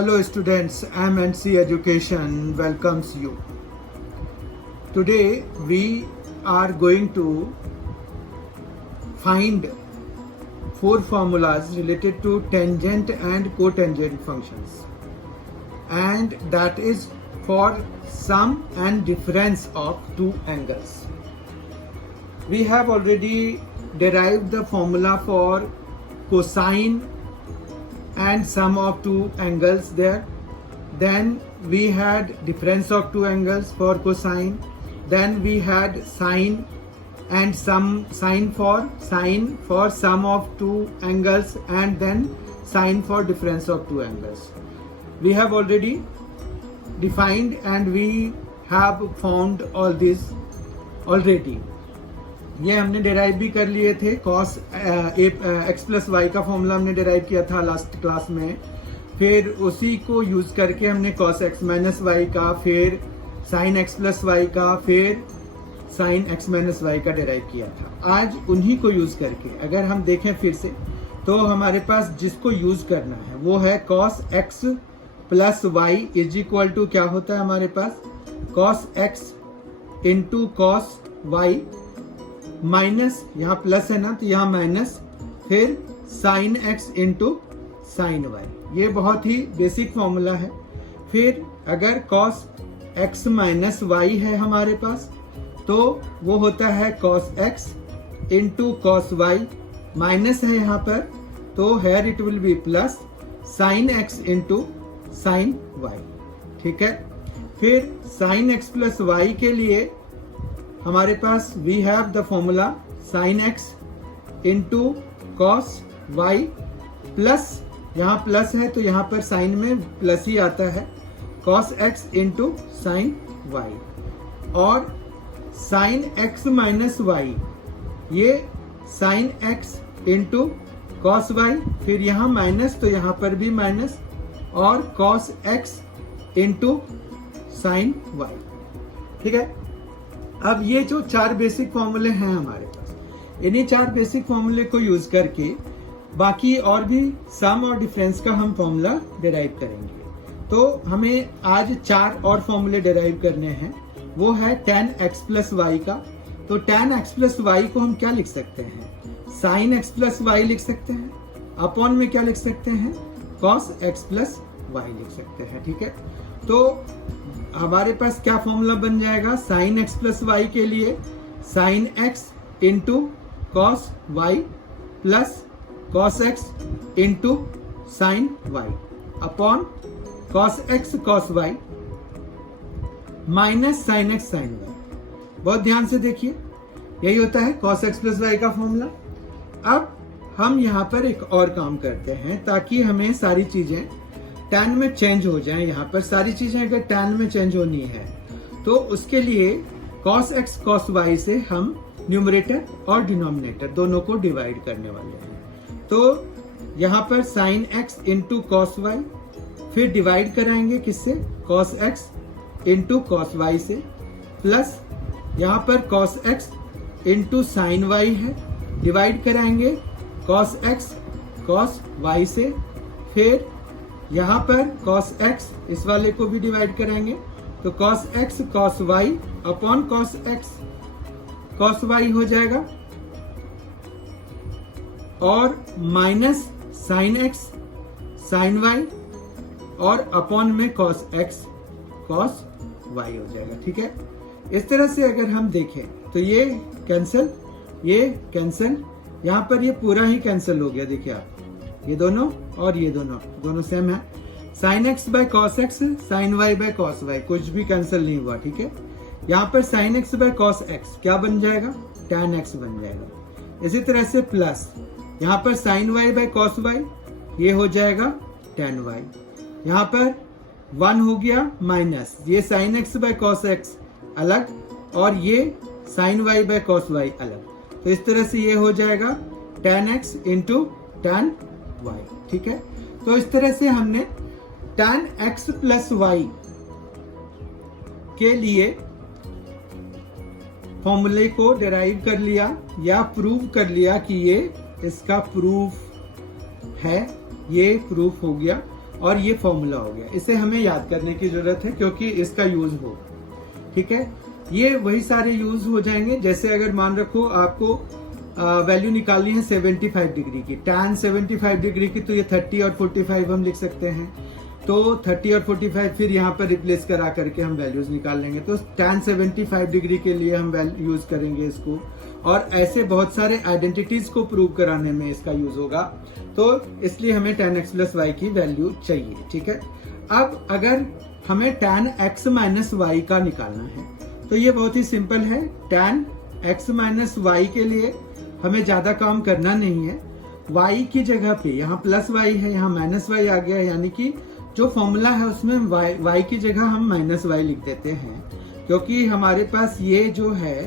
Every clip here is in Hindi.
Hello students, MNC Education welcomes you. Today we are going to find 4 formulas related to tangent and cotangent functions, and that is for sum and difference of 2 angles. We have already derived the formula for cosine and sum of 2 angles there. Then we had difference of 2 angles for cosine. Then we had sine and sine for sum of 2 angles, and then sine for difference of 2 angles. We have already defined and we have found all this already. ये हमने डेराइव भी कर लिए थे. कॉस एक्स प्लस वाई का फॉर्मूला हमने डेराइव किया था लास्ट क्लास में. फिर उसी को यूज करके हमने कॉस एक्स माइनस वाई का, फिर साइन एक्स प्लस वाई का, फिर साइन एक्स माइनस वाई का डेराइव किया था. आज उन्हीं को यूज करके अगर हम देखें फिर से, तो हमारे पास जिसको यूज करना है वो है cos x plus Y is equal to क्या होता है हमारे पास, cos x into cos Y minus, यहाँ प्लस है ना तो यहाँ माइनस, फिर sine x into sine Y. ये बहुत ही बेसिक फॉर्मूला है. फिर अगर कॉस एक्स माइनस वाई है हमारे पास, तो वो होता है cos x into cos Y, minus है यहाँ पर तो here it will be plus sine x into sine y. ठीक है. फिर साइन एक्स प्लस वाई के लिए हमारे पास we have the formula sine x into cos Y plus, यहाँ प्लस है तो यहाँ पर साइन में प्लस ही आता है, cos x into sine y. और साइन एक्स माइनस वाई, ये sine x into cos y, फिर यहाँ माइनस तो यहाँ पर भी माइनस, और cos x into sine y. ठीक है. अब ये जो 4 बेसिक फॉर्मूले हैं हमारे पास, इन्हीं 4 बेसिक फॉर्मूले को यूज करके बाकी और भी सम और डिफरेंस का हम फॉर्मूला डिराइव करेंगे. तो हमें आज 4 और फॉर्मूले डिराइव करने हैं. वो है tan x प्लस वाई का. तो tan x प्लस वाई को हम क्या लिख सकते हैं, साइन x प्लस वाई लिख सकते हैं. अपॉन में क्या लिख सकते हैं, cos x प्लस वाई लिख सकते हैं. ठीक है. तो हमारे पास क्या फॉर्मूला बन जाएगा, साइन एक्स प्लस वाई के लिए sine x into cos Y plus cos x into sine y upon cos x cos Y minus sine x sine y. बहुत ध्यान से देखिए, यही होता है कॉस एक्स प्लस वाई का फॉर्मूला. अब हम यहाँ पर एक और काम करते हैं ताकि हमें सारी चीजें tan में चेंज हो जाए. यहाँ पर सारी चीजें अगर tan में चेंज होनी है तो उसके लिए cos x cos y से हम न्यूमरेटर और डिनोमिनेटर दोनों को डिवाइड करने वाले हैं. तो यहाँ पर sin x into cos y, फिर डिवाइड कराएंगे किससे, cos x into cos y से, प्लस यहाँ पर cos x into sine y है, डिवाइड कराएंगे cos x cos y से, फिर यहाँ पर cos x इस वाले को भी डिवाइड कराएंगे तो cos x cos y upon cos x cos y हो जाएगा, और minus sine x sine y और अपॉन में cos x cos y हो जाएगा. ठीक है. इस तरह से अगर हम देखें तो ये कैंसिल, ये कैंसिल, यहाँ पर ये पूरा ही कैंसिल हो गया. देखिए आप, ये दोनों और ये दोनों सेम है. Sine x by cos x, sine y by cos y, कुछ भी कैंसिल नहीं हुआ. ठीक है. यहाँ पर sine x by cos x क्या बन जाएगा, tan एक्स बन जाएगा. इसी तरह से प्लस यहाँ पर sine y by cos y, ये हो जाएगा tan वाई. यहाँ पर 1 हो गया माइनस, ये sine x by cos x अलग और ये sine y by cos y अलग. तो इस तरह से ये हो जाएगा tan x into tan y. ठीक है. तो इस तरह से हमने tan x प्लस वाई के लिए फॉर्मूले को डिराइव कर लिया या प्रूव कर लिया कि ये इसका प्रूफ है, ये प्रूफ हो गया. और ये फॉर्मूला हो गया। इसे हमें याद करने की जरूरत है क्योंकि इसका यूज हो, ठीक है। ये वही सारे यूज हो जाएंगे। जैसे अगर मान रखो आपको वैल्यू निकालनी है 75 डिग्री की, tan 75 डिग्री की, तो ये 30 और 45 हम लिख सकते हैं। तो 30 और 45 फिर यहाँ पर रिप्लेस करा करके हम वैल्यूज निकाल लेंगे। तो tan 75 डिग्री के लिए हम यूज करेंगे इसको, और ऐसे बहुत सारे आइडेंटिटीज को प्रूव कराने में इसका यूज होगा। तो इसलिए हमें tan x प्लस वाई की वैल्यू चाहिए, ठीक है। अब अगर हमें tan x माइनस वाई का निकालना है तो ये बहुत ही सिंपल है। tan x माइनस वाई के लिए हमें ज्यादा काम करना नहीं है। y की जगह पे यहाँ प्लस y है, यहाँ माइनस y आ गया, यानी कि जो फॉर्मूला है उसमें y की जगह हम माइनस y लिख देते हैं, क्योंकि हमारे पास ये जो है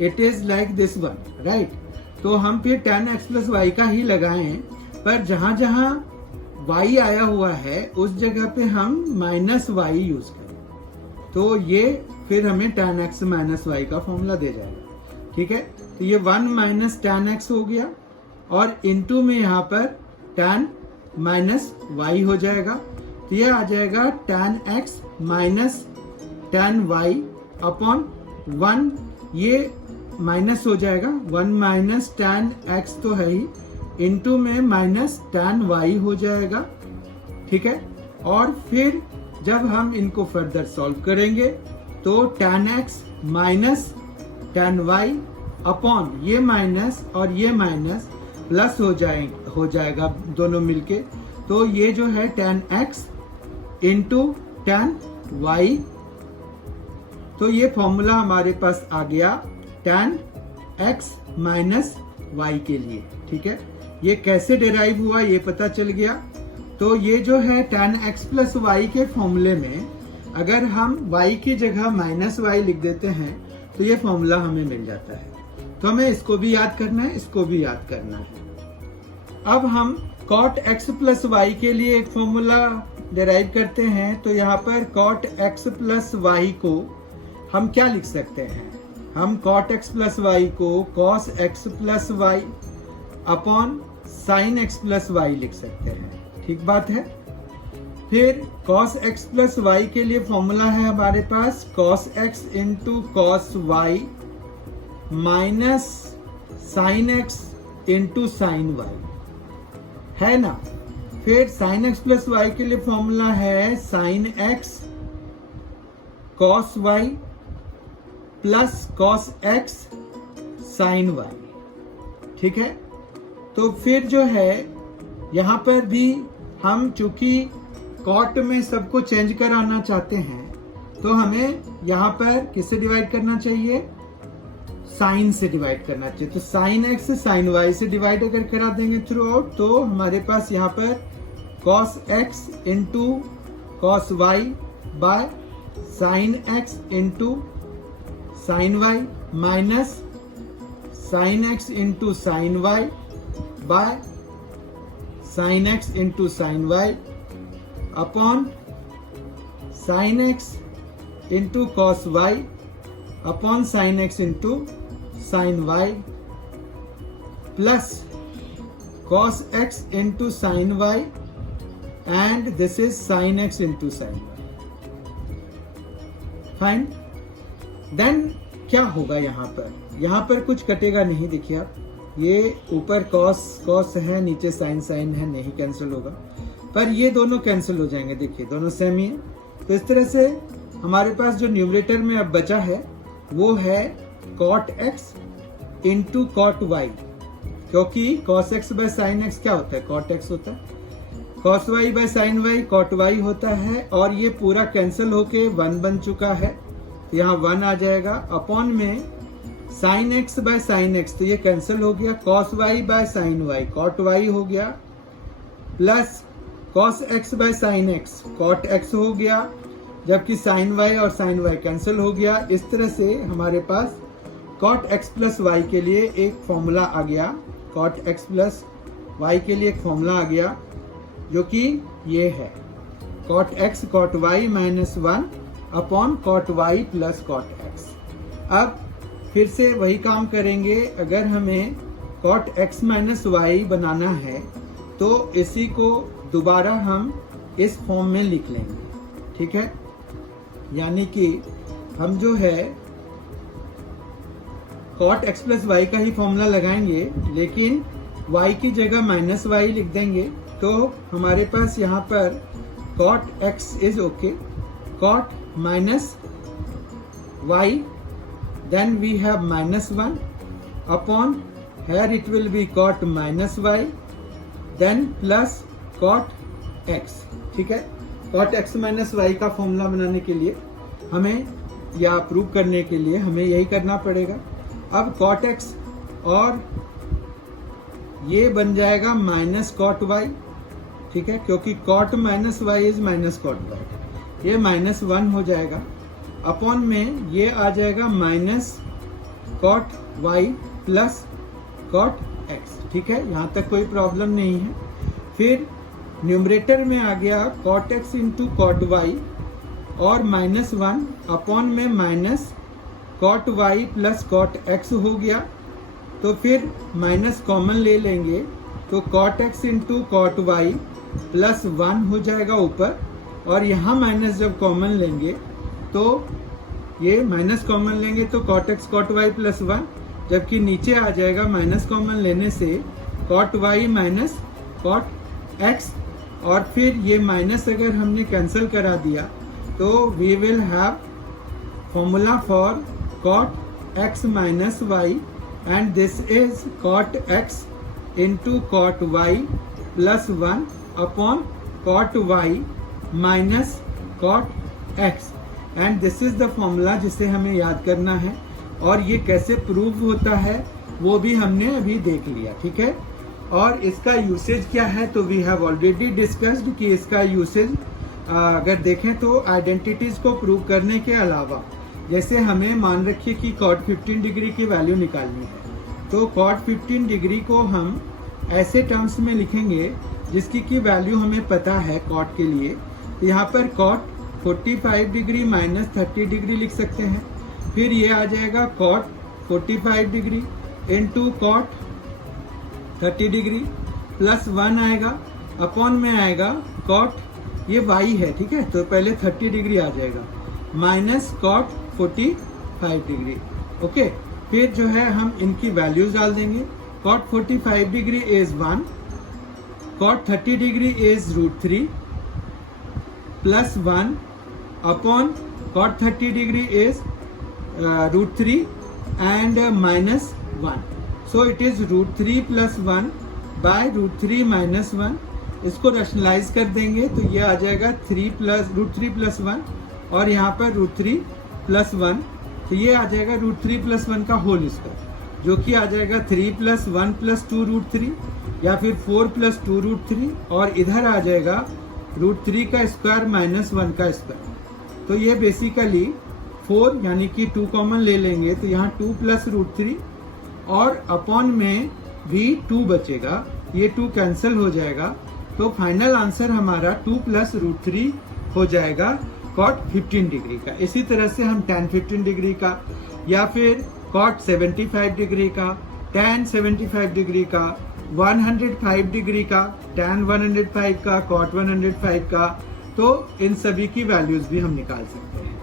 it is like this one, right. तो हम फिर tan x प्लस वाई का ही लगाएं, पर जहां जहां y आया हुआ है उस जगह पे हम माइनस y यूज करें, तो ये फिर हमें tan x माइनस वाई का फॉर्मूला दे जाएगा, ठीक है। तो ये 1 माइनस tan x हो गया, और इनटू में यहाँ पर tan माइनस वाई हो जाएगा। तो ये आ जाएगा tan x minus tan y upon 1, ये माइनस हो जाएगा, 1 माइनस tan x तो है ही, इनटू में माइनस tan y हो जाएगा, ठीक है। और फिर जब हम इनको फर्दर सॉल्व करेंगे तो tan x minus tan y upon ये माइनस और ये माइनस प्लस हो जाएगा दोनों मिलके। तो ये जो है tan x into tan y, तो ये फॉर्मूला हमारे पास आ गया tan x माइनस y के लिए, ठीक है। ये कैसे डिराइव हुआ ये पता चल गया। तो ये जो है tan x प्लस y के फॉर्मूले में अगर हम y की जगह माइनस y लिख देते हैं तो ये फॉर्मूला हमें मिल जाता है। तो हमें इसको भी याद करना है, इसको भी याद करना है। अब हम cot x प्लस वाई के लिए एक फॉर्मूला डिराइव करते हैं। तो यहाँ पर cot x प्लस वाई को हम क्या लिख सकते हैं? हम cot x प्लस वाई को cos x plus y upon sin x plus y लिख सकते हैं, ठीक बात है। फिर cos x प्लस वाई के लिए फॉर्मूला है हमारे पास cos x into cos y minus sine x into sine y, है ना। फिर sin x प्लस y के लिए फॉर्मूला है sin x cos y plus cos x sin y, ठीक है। तो फिर जो है यहाँ पर भी हम चूंकि cot में सबको चेंज कराना चाहते हैं तो हमें यहाँ पर किससे डिवाइड करना चाहिए? साइन से डिवाइड करना चाहिए। तो साइन x साइन y से डिवाइड अगर करा देंगे थ्रू आउट तो हमारे पास यहाँ पर cos x into cos y by sine x into sine y minus sine x into sine y by sine x into sine y upon sine x into cos y upon sine x into sine y plus cos x into sine y and this is sine x into sine y। Fine. Then क्या होगा यहाँ पर कुछ कटेगा नहीं, देखिए आप, ये ऊपर cos है, नीचे साइन है, नहीं कैंसिल होगा, पर ये दोनों कैंसिल हो जाएंगे, देखिए दोनों सेम ही है। तो इस तरह से हमारे पास जो न्यूमरेटर में अब बचा है वो है cot x into cot y, क्योंकि cos x by sine x क्या होता है? cot x होता है। cos y by sine y cot y होता है, और ये पूरा कैंसिल होके 1 बन चुका है, तो यहाँ 1 आ जाएगा। अपॉन में sine x by sine x, तो ये कैंसिल हो गया। cos y by sine y cot y हो गया, plus cos x by sine x cot x हो गया, जबकि साइन y और साइन y कैंसिल हो गया। इस तरह से हमारे पास cot x प्लस y के लिए एक फॉर्मूला आ गया, cot x प्लस y के लिए एक फॉर्मूला आ गया जो कि ये है cot x cot y minus 1 upon cot y plus cot x। अब फिर से वही काम करेंगे। अगर हमें cot x माइनस y बनाना है तो इसी को दोबारा हम इस फॉर्म में लिख लेंगे, ठीक है। यानी कि हम जो है cot x प्लस वाई का ही फॉर्मूला लगाएंगे, लेकिन y की जगह माइनस वाई लिख देंगे। तो हमारे पास यहाँ पर cot x is okay, cot minus y, then we have minus 1 upon, here it will be cot minus y, then plus cot x, ठीक है। cot x माइनस वाई का फॉर्मूला बनाने के लिए हमें, या प्रूव करने के लिए हमें यही करना पड़ेगा। अब cot x और ये बन जाएगा माइनस cot y, ठीक है, क्योंकि cot minus y is minus cot y, ये माइनस 1 हो जाएगा। अपॉन में ये आ जाएगा minus cot y plus cot x, ठीक है। यहाँ तक कोई प्रॉब्लम नहीं है। फिर न्यूमरेटर में आ गया cot x into cot y और माइनस 1 अपॉन में minus cot y plus cot x हो गया। तो फिर माइनस कॉमन ले लेंगे, तो cot x into cot y plus 1 हो जाएगा ऊपर, और यहाँ माइनस जब कॉमन लेंगे तो ये माइनस कॉमन लेंगे तो cot x cot y plus 1, जबकि नीचे आ जाएगा माइनस कॉमन लेने से cot y minus cot x, और फिर ये माइनस अगर हमने कैंसिल करा दिया तो we will have formula for cot x minus y, and this is cot x into cot y plus 1 upon cot y minus cot x, and this is the formula जिसे हमें याद करना है। और ये कैसे प्रूव होता है वो भी हमने अभी देख लिया, ठीक है। और इसका यूसेज क्या है, तो वी हैव ऑलरेडी डिस्कस्ड कि इसका यूसेज अगर देखें तो आइडेंटिटीज को प्रूव करने के अलावा, जैसे हमें मान रखिए कि cot 15 डिग्री की वैल्यू निकालनी है, तो cot 15 डिग्री को हम ऐसे टर्म्स में लिखेंगे जिसकी की वैल्यू हमें पता है cot के लिए। तो यहाँ पर cot 45 डिग्री माइनस 30 डिग्री लिख सकते हैं। फिर ये आ जाएगा cot 45 degree into cot 30 degree plus 1 आएगा, अपॉन में आएगा cot, ये y है, ठीक है, तो पहले 30 डिग्री आ जाएगा, माइनस cot 45 डिग्री, ओके। फिर जो है हम इनकी वैल्यूज डाल देंगे। cot 45 degree is 1, cot 30 degree is √3 plus 1 upon cot 30 degree is √3 and minus 1, so it is √3 plus 1 by √3 minus 1। इसको रैशनलाइज कर देंगे तो ये आ जाएगा √3 प्लस 1, और यहाँ पर √3 प्लस 1, तो ये आ जाएगा √3 प्लस 1 का होल स्क्वायर, जो कि आ जाएगा 3 प्लस 1 प्लस 2 √3, या फिर 4 प्लस 2 √3, और इधर आ जाएगा √3 का स्क्वायर माइनस 1 का स्क्वायर। तो ये बेसिकली 4 यानी कि 2 कॉमन ले लेंगे तो यहाँ 2 प्लस √3, और अपॉन में भी 2 बचेगा, ये 2 कैंसिल हो जाएगा, तो फाइनल आंसर हमारा 2 प्लस √3 हो जाएगा cot 15 डिग्री का। इसी तरह से हम tan 15 डिग्री का, या फिर cot 75 डिग्री का, tan 75 डिग्री का, 105 डिग्री का, tan 105 का, cot 105 का, तो इन सभी की वैल्यूज भी हम निकाल सकते हैं,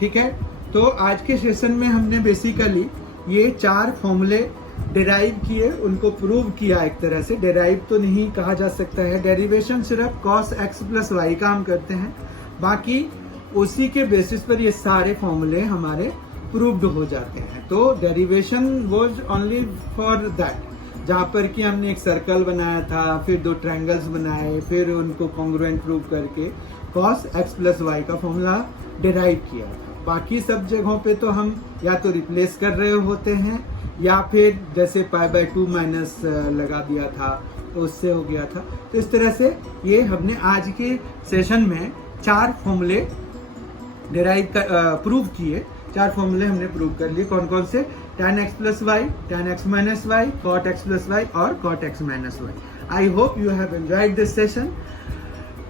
ठीक है। तो आज के सेशन में हमने बेसिकली ये 4 फॉर्मूले डेराइव किए, उनको प्रूव किया। एक तरह से डेराइव तो नहीं कहा जा सकता है, डेरिवेशन सिर्फ cos x प्लस वाई का हम करते हैं, बाकी उसी के बेसिस पर ये सारे फॉर्मूले हमारे प्रूव्ड हो जाते हैं। तो derivation was only for that, जहाँ पर कि हमने एक सर्कल बनाया था, फिर 2 ट्रायंगल्स बनाए, फिर उनको कॉन्ग्रुएंट प्रूव करके cos x प्लस वाई का फॉर्मूला डेराइव किया था। बाकी सब जगहों पे तो हम या तो रिप्लेस कर रहे होते हैं, या फिर जैसे π/2 माइनस लगा दिया था तो उससे हो गया था। तो इस तरह से ये हमने आज के सेशन में 4 फॉर्मूले डेराइव प्रूव किए। 4 फॉर्मूले हमने प्रूव कर लिए। कौन कौन से? tan x plus y, tan x minus y, cot x plus y और cot x minus y. I hope you have enjoyed this session.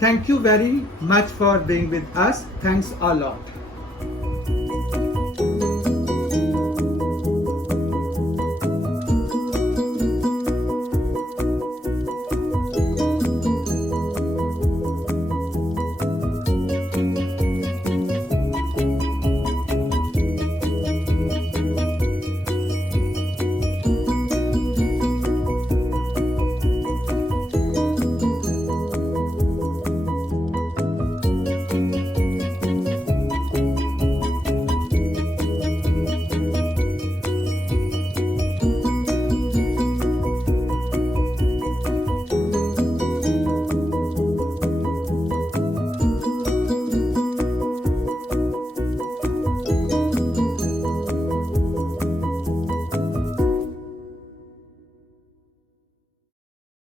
Thank you very much for being with us. Thanks a lot.